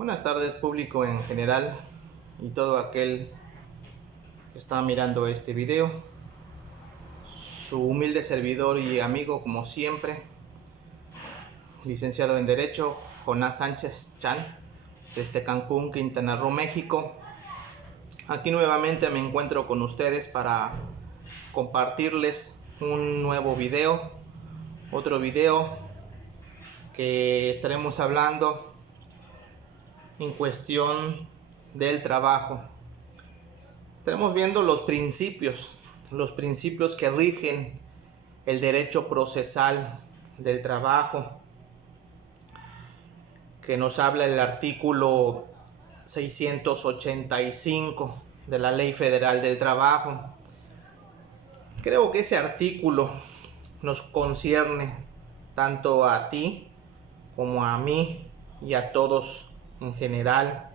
Buenas tardes, público en general y todo aquel que está mirando este video. Su humilde servidor y amigo, como siempre, licenciado en Derecho, Jonás Sánchez Chan, desde Cancún, Quintana Roo, México. Aquí nuevamente me encuentro con ustedes para compartirles un nuevo video, otro video que estaremos hablando en cuestión del trabajo. Estaremos viendo los principios que rigen el derecho procesal del trabajo, que nos habla el artículo 685 de la Ley Federal del Trabajo. Creo que ese artículo nos concierne tanto a ti como a mí y a todos en general.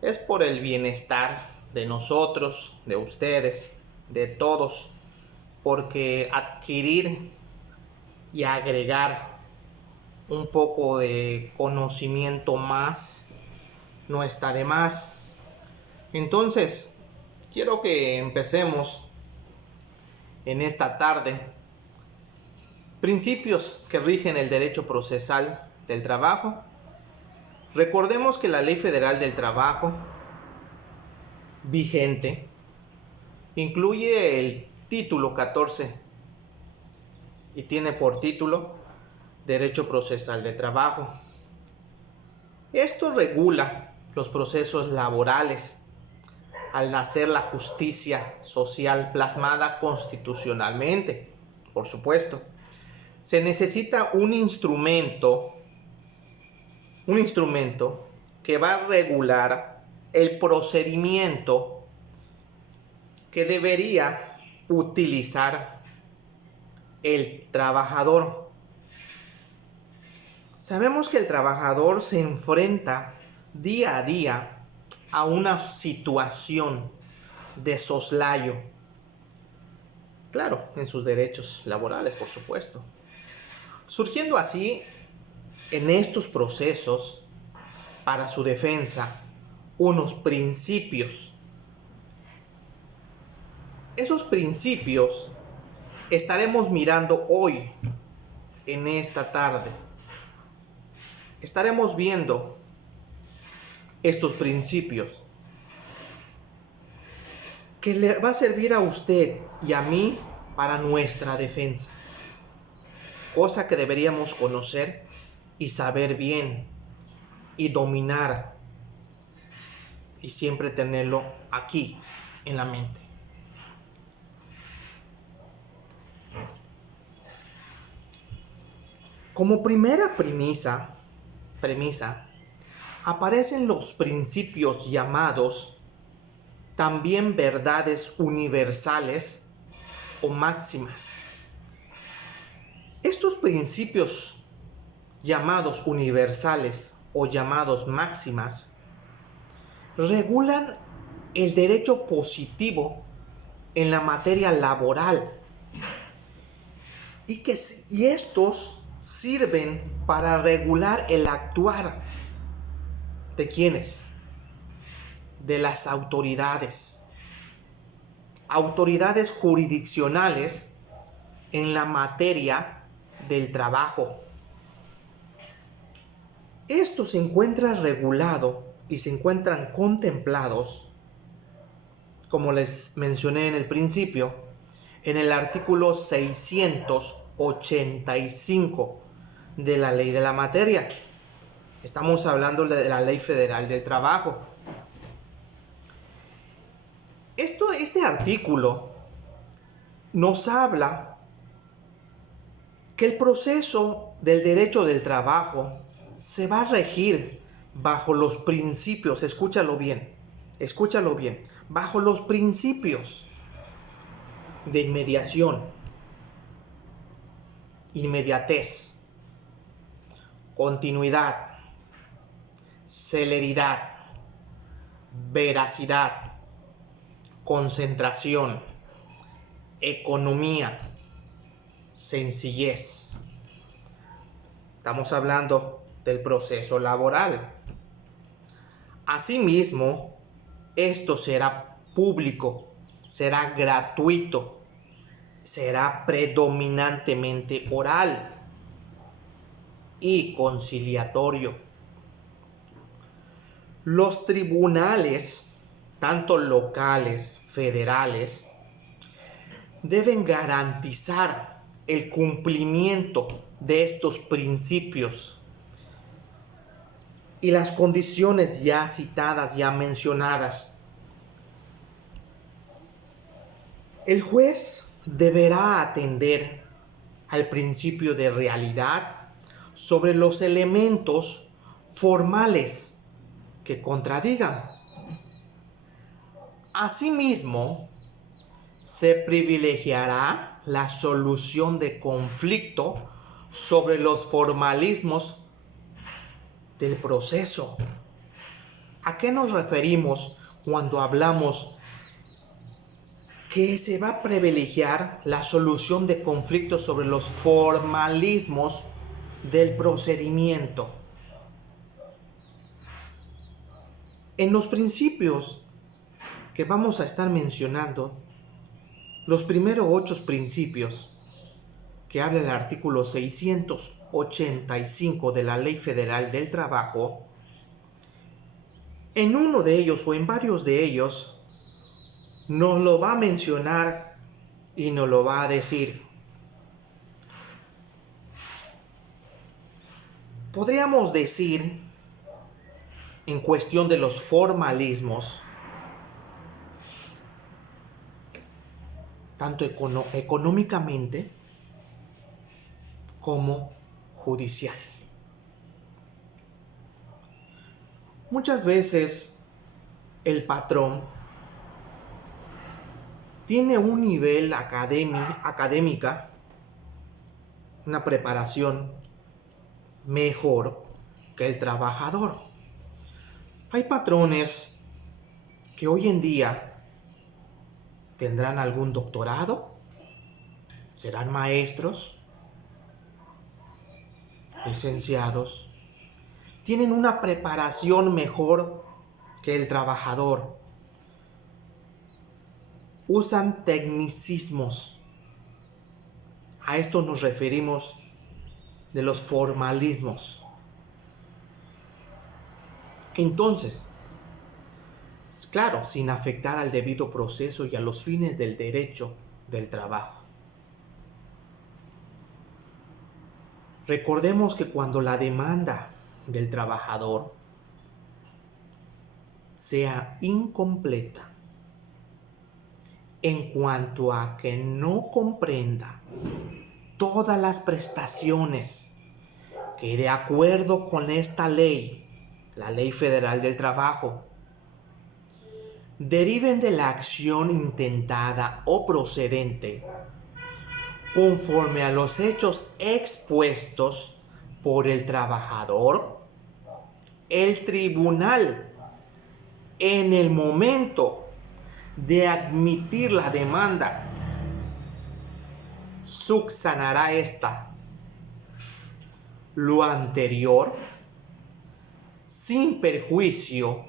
Es por el bienestar de nosotros, de ustedes, de todos, porque adquirir y agregar un poco de conocimiento más no está de más. Entonces, quiero que empecemos en esta tarde. Principios que rigen el derecho procesal del trabajo. Recordemos que la Ley Federal del Trabajo vigente incluye el título 14 y tiene por título Derecho Procesal de Trabajo. Esto regula los procesos laborales al nacer la justicia social plasmada constitucionalmente. Por supuesto, se necesita un instrumento que va a regular el procedimiento que debería utilizar el trabajador. Sabemos que el trabajador se enfrenta día a día a una situación de soslayo. Claro, en sus derechos laborales, por supuesto. Surgiendo así, en estos procesos, para su defensa, unos principios. Esos principios estaremos mirando hoy, en esta tarde. Estaremos viendo estos principios que le va a servir a usted y a mí para nuestra defensa. Cosa que deberíamos conocer y saber bien y dominar y siempre tenerlo aquí en la mente. Como primera premisa aparecen los principios llamados también verdades universales o máximas. Estos principios llamados universales o llamados máximas regulan el derecho positivo en la materia laboral y estos sirven para regular el actuar de ¿quiénes? De las autoridades jurisdiccionales en la materia del trabajo. Esto se encuentra regulado y se encuentran contemplados, como les mencioné en el principio, en el artículo 685 de la Ley de la Materia. Estamos hablando de la Ley Federal del Trabajo. Este artículo nos habla que el proceso del derecho del trabajo se va a regir bajo los principios, escúchalo bien, bajo los principios de inmediatez, continuidad, celeridad, veracidad, concentración, economía, sencillez. Estamos hablando del proceso laboral. Asimismo, esto será público, será gratuito, será predominantemente oral y conciliatorio. Los tribunales, tanto locales, federales, deben garantizar el cumplimiento de estos principios y las condiciones ya citadas, ya mencionadas. El juez deberá atender al principio de realidad sobre los elementos formales que contradigan. Asimismo, se privilegiará la solución de conflicto sobre los formalismos del proceso. ¿A qué nos referimos cuando hablamos que se va a privilegiar la solución de conflictos sobre los formalismos del procedimiento? En los principios que vamos a estar mencionando, los primeros 8 principios que habla el artículo 685 de la Ley Federal del Trabajo, en uno de ellos o en varios de ellos nos lo va a mencionar y nos lo va a decir. Podríamos decir, en cuestión de los formalismos, tanto económicamente como judicial. Muchas veces el patrón tiene un nivel académica, una preparación mejor que el trabajador. Hay patrones que hoy en día tendrán algún doctorado, serán maestros, licenciados, tienen una preparación mejor que el trabajador. Usan tecnicismos. A esto nos referimos de los formalismos. Entonces, claro, sin afectar al debido proceso y a los fines del derecho del trabajo. Recordemos que cuando la demanda del trabajador sea incompleta en cuanto a que no comprenda todas las prestaciones que de acuerdo con esta ley, la Ley Federal del Trabajo, deriven de la acción intentada o procedente conforme a los hechos expuestos por el trabajador, el tribunal, en el momento de admitir la demanda, subsanará esta. Lo anterior, sin perjuicio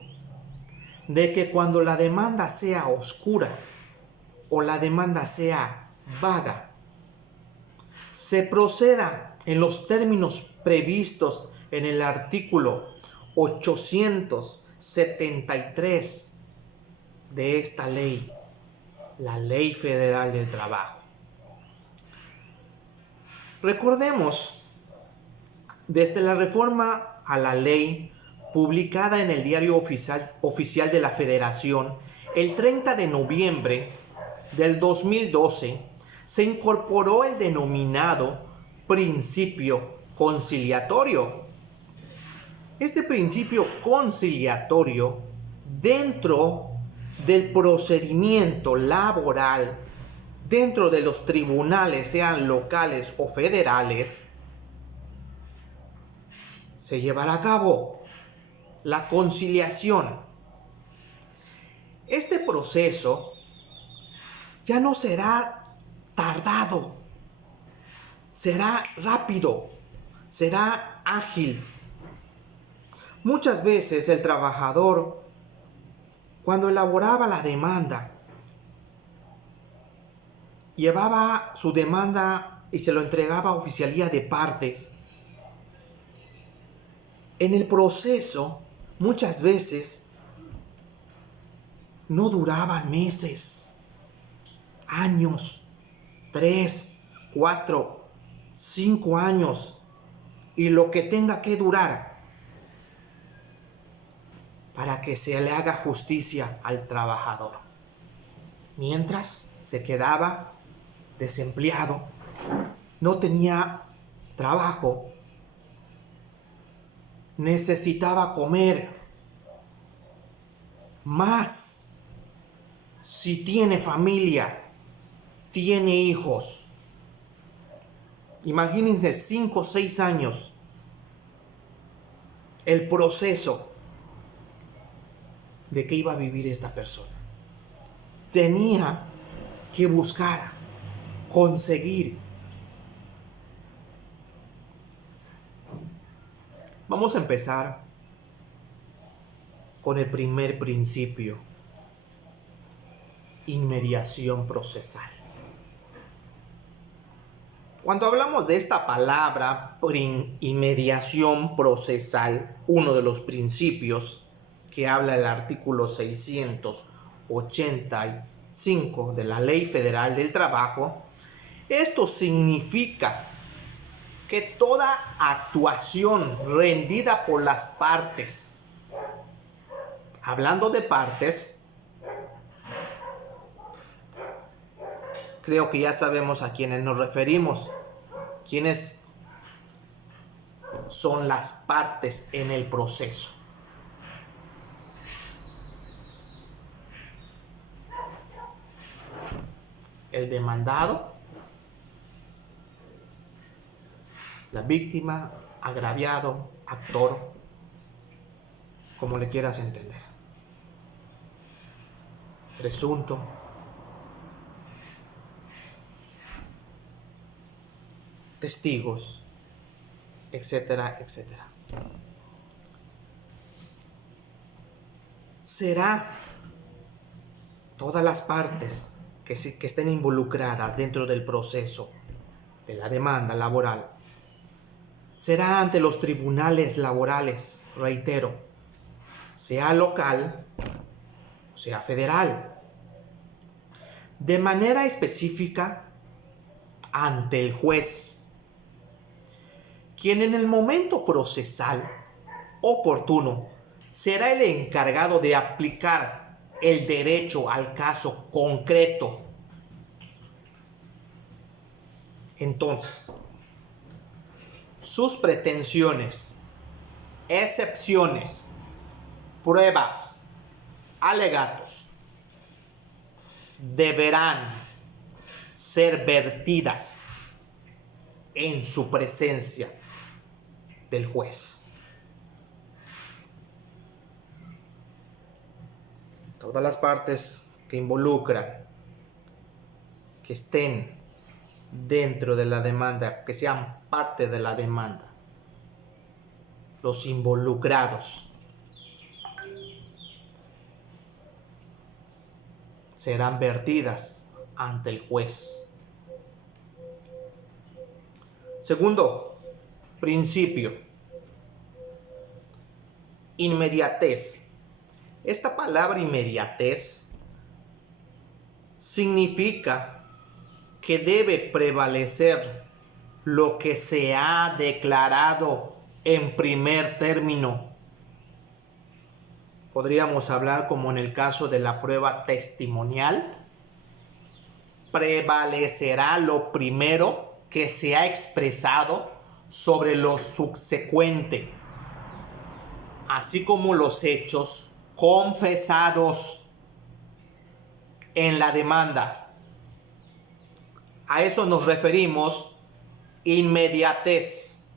de que cuando la demanda sea oscura o la demanda sea vaga, se proceda en los términos previstos en el artículo 873 de esta ley, la Ley Federal del Trabajo. Recordemos, desde la reforma a la ley publicada en el Diario Oficial de la Federación el 30 de noviembre del 2012, se incorporó el denominado principio conciliatorio. Este principio conciliatorio, dentro del procedimiento laboral, dentro de los tribunales, sean locales o federales, se llevará a cabo la conciliación. Este proceso ya no será tardado, será rápido, será ágil, Muchas veces el trabajador, cuando elaboraba la demanda, llevaba su demanda y se lo entregaba a oficialía de partes. En el proceso, muchas veces, no duraban meses, años, 3, 4, 5 años, y lo que tenga que durar para que se le haga justicia al trabajador. Mientras se quedaba desempleado, no tenía trabajo, necesitaba comer, más si tiene familia, tiene hijos. Imagínense 5 o 6 años el proceso de qué iba a vivir esta persona. Tenía que buscar, conseguir. Vamos a empezar con el primer principio: inmediación procesal. Cuando hablamos de esta palabra, inmediación procesal, uno de los principios que habla el artículo 685 de la Ley Federal del Trabajo, esto significa que toda actuación rendida por las partes, hablando de partes, creo que ya sabemos a quiénes nos referimos, quiénes son las partes en el proceso. El demandado, la víctima, agraviado, actor, como le quieras entender, presunto, testigos, etcétera, etcétera. Será todas las partes que estén involucradas dentro del proceso de la demanda laboral. Será ante los tribunales laborales, reitero, sea local o sea federal. De manera específica, ante el juez, quien en el momento procesal oportuno será el encargado de aplicar el derecho al caso concreto. Entonces, sus pretensiones, excepciones, pruebas, alegatos deberán ser vertidas en su presencia del juez. Todas las partes que involucran, que estén dentro de la demanda, que sean parte de la demanda, los involucrados serán vertidas ante el juez. Segundo principio: inmediatez. Esta palabra inmediatez significa que debe prevalecer lo que se ha declarado en primer término. Podríamos hablar como en el caso de la prueba testimonial. Prevalecerá lo primero que se ha expresado sobre lo subsecuente, así como los hechos confesados en la demanda. A eso nos referimos inmediatez.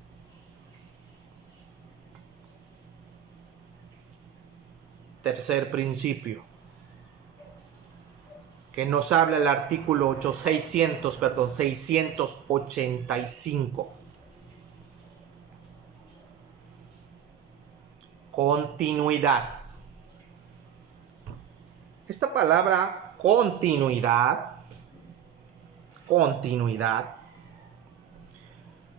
Tercer principio que nos habla el artículo 685. continuidad. Esta palabra continuidad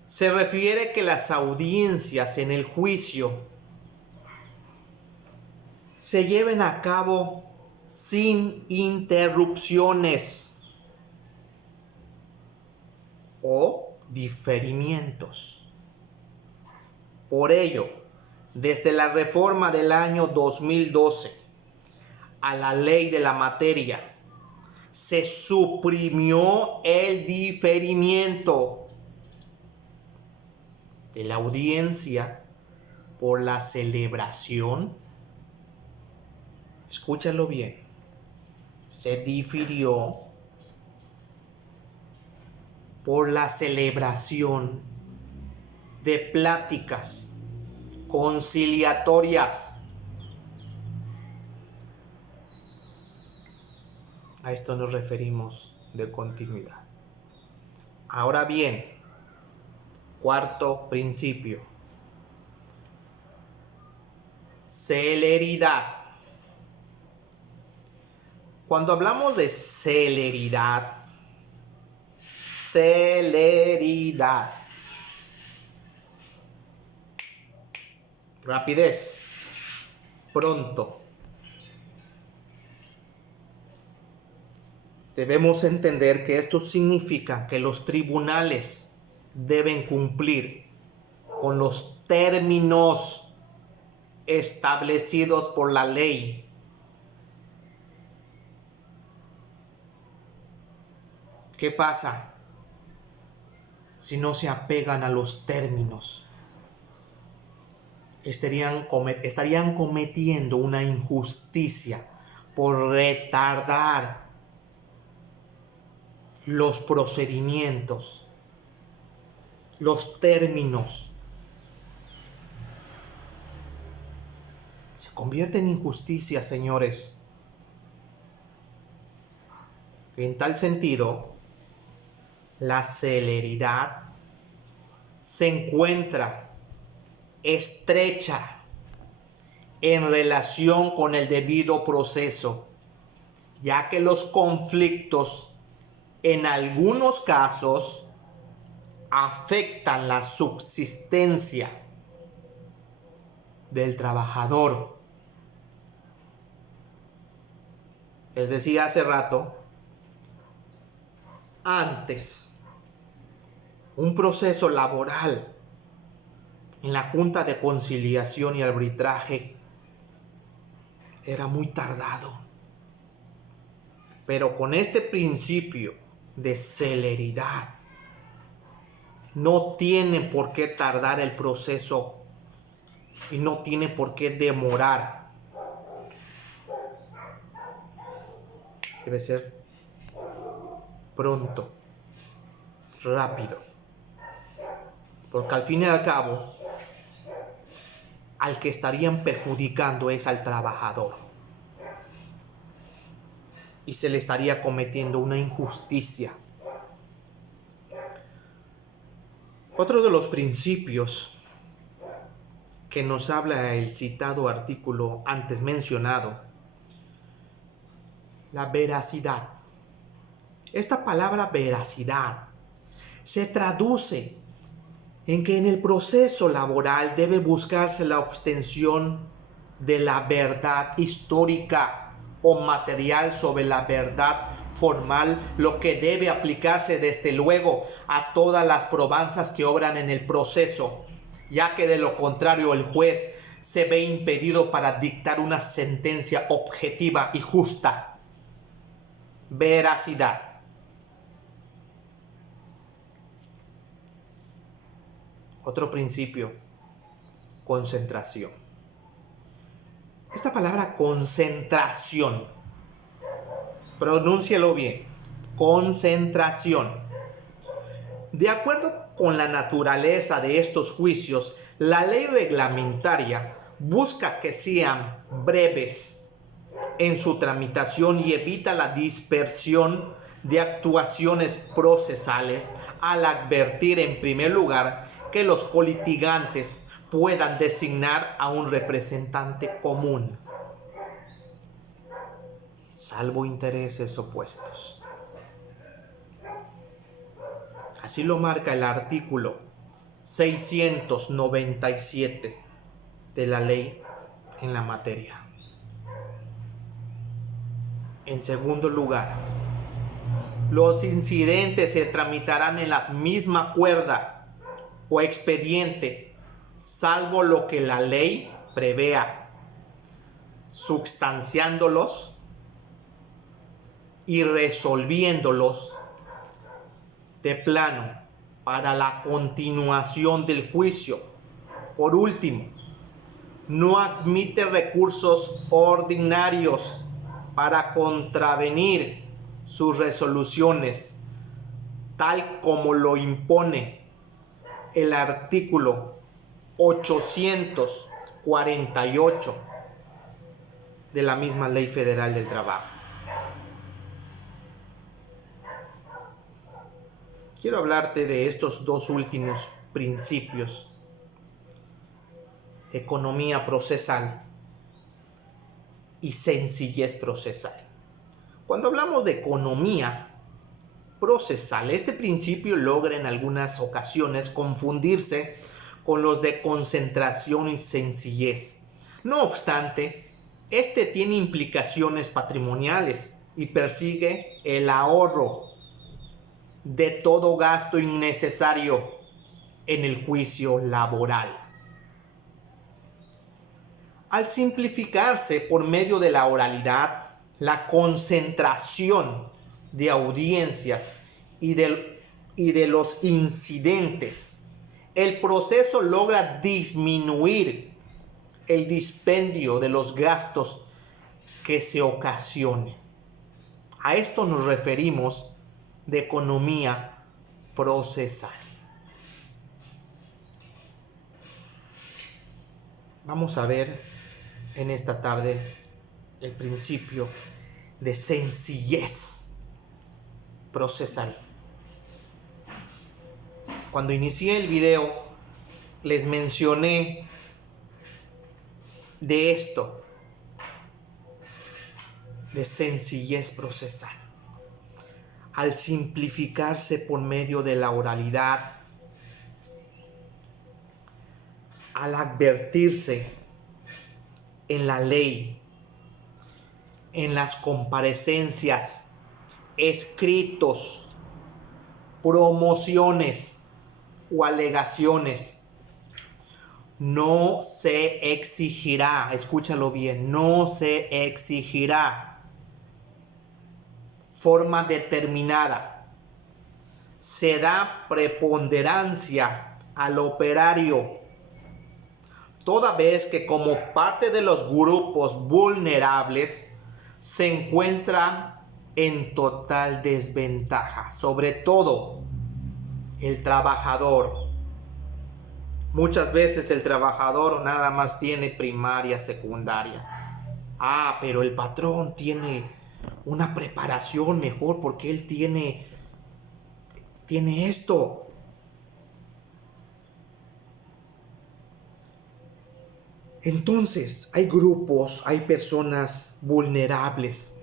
se refiere que las audiencias en el juicio se lleven a cabo sin interrupciones o diferimientos. Por ello, desde la reforma del año 2012 a la ley de la materia, se suprimió el diferimiento de la audiencia por la celebración. Escúchalo bien. Se difirió por la celebración de pláticas conciliatorias. A esto nos referimos de continuidad. Ahora bien, cuarto principio. Celeridad. Cuando hablamos de celeridad, rapidez, pronto. Debemos entender que esto significa que los tribunales deben cumplir con los términos establecidos por la ley. ¿Qué pasa si no se apegan a los términos? Estarían cometiendo una injusticia por retardar los procedimientos, los términos. Se convierte en injusticia, señores. En tal sentido, la celeridad se encuentra estrecha en relación con el debido proceso, ya que los conflictos en algunos casos afectan la subsistencia del trabajador. Les decía hace rato, antes, un proceso laboral en la Junta de Conciliación y Arbitraje era muy tardado. Pero con este principio de celeridad, no tiene por qué tardar el proceso y no tiene por qué demorar. Debe ser pronto, rápido, porque al fin y al cabo, al que estarían perjudicando es al trabajador y se le estaría cometiendo una injusticia. Otro de los principios que nos habla el citado artículo antes mencionado, la veracidad. Esta palabra veracidad se traduce en que en el proceso laboral debe buscarse la obtención de la verdad histórica o material sobre la verdad formal, lo que debe aplicarse desde luego a todas las probanzas que obran en el proceso, ya que de lo contrario el juez se ve impedido para dictar una sentencia objetiva y justa. Veracidad. Otro principio, concentración. Esta palabra concentración, pronúncialo bien, concentración. De acuerdo con la naturaleza de estos juicios, la ley reglamentaria busca que sean breves en su tramitación y evita la dispersión de actuaciones procesales al advertir en primer lugar que los colitigantes puedan designar a un representante común, salvo intereses opuestos. Así lo marca el artículo 697 de la ley en la materia. En segundo lugar, los incidentes se tramitarán en la misma cuerda o expediente, salvo lo que la ley prevea, substanciándolos y resolviéndolos de plano para la continuación del juicio. Por último, no admite recursos ordinarios para contravenir sus resoluciones, tal como lo impone el artículo 848 de la misma Ley Federal del Trabajo. Quiero hablarte de estos dos últimos principios: economía procesal y sencillez procesal. Cuando hablamos de economía procesal, este principio logra en algunas ocasiones confundirse con los de concentración y sencillez. No obstante, este tiene implicaciones patrimoniales y persigue el ahorro de todo gasto innecesario en el juicio laboral. Al simplificarse por medio de la oralidad, la concentración de audiencias y de los incidentes, el proceso logra disminuir el dispendio de los gastos que se ocasionen. A esto nos referimos de economía procesal. Vamos a ver en esta tarde el principio de sencillez procesal. Cuando inicié el video les mencioné de esto, de sencillez procesal. Al simplificarse por medio de la oralidad, al advertirse en la ley, en las comparecencias, escritos, promociones o alegaciones, no se exigirá, escúchalo bien, no se exigirá forma determinada. Se da preponderancia al operario, toda vez que como parte de los grupos vulnerables se encuentra en total desventaja, sobre todo el trabajador. Muchas veces el trabajador nada más tiene primaria, secundaria. Pero el patrón tiene una preparación mejor porque él tiene esto. Entonces, hay grupos, hay personas vulnerables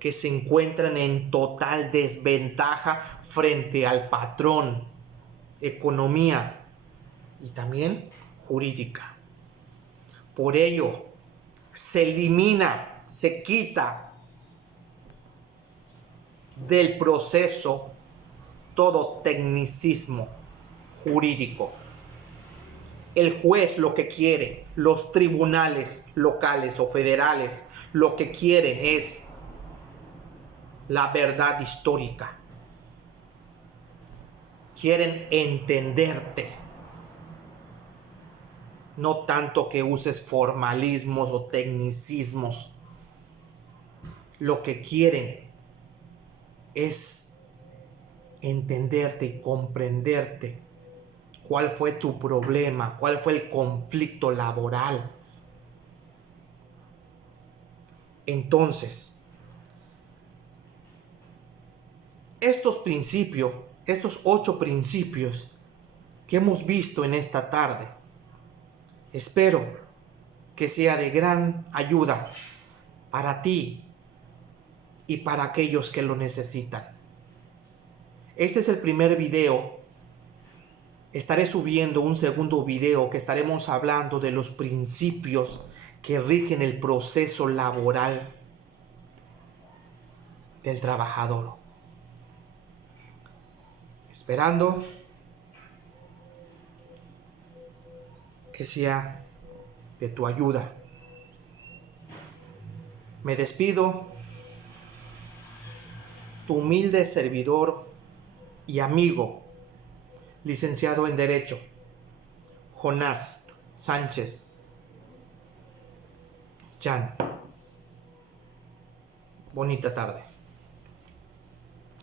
que se encuentran en total desventaja frente al patrón, economía y también jurídica. Por ello, se elimina, se quita del proceso todo tecnicismo jurídico. El juez lo que quiere, los tribunales locales o federales lo que quieren es la verdad histórica. Quieren entenderte. No tanto que uses formalismos o tecnicismos. Lo que quieren es entenderte y comprenderte. ¿Cuál fue tu problema? ¿Cuál fue el conflicto laboral? Entonces, estos principios, estos 8 principios que hemos visto en esta tarde, Espero que sea de gran ayuda para ti y para aquellos que lo necesitan. Este es el primer video. Estaré subiendo un segundo video que estaremos hablando de los principios que rigen el proceso laboral del trabajador. Esperando que sea de tu ayuda. Me despido, tu humilde servidor y amigo, licenciado en Derecho, Jonás Sánchez Chan. Bonita tarde.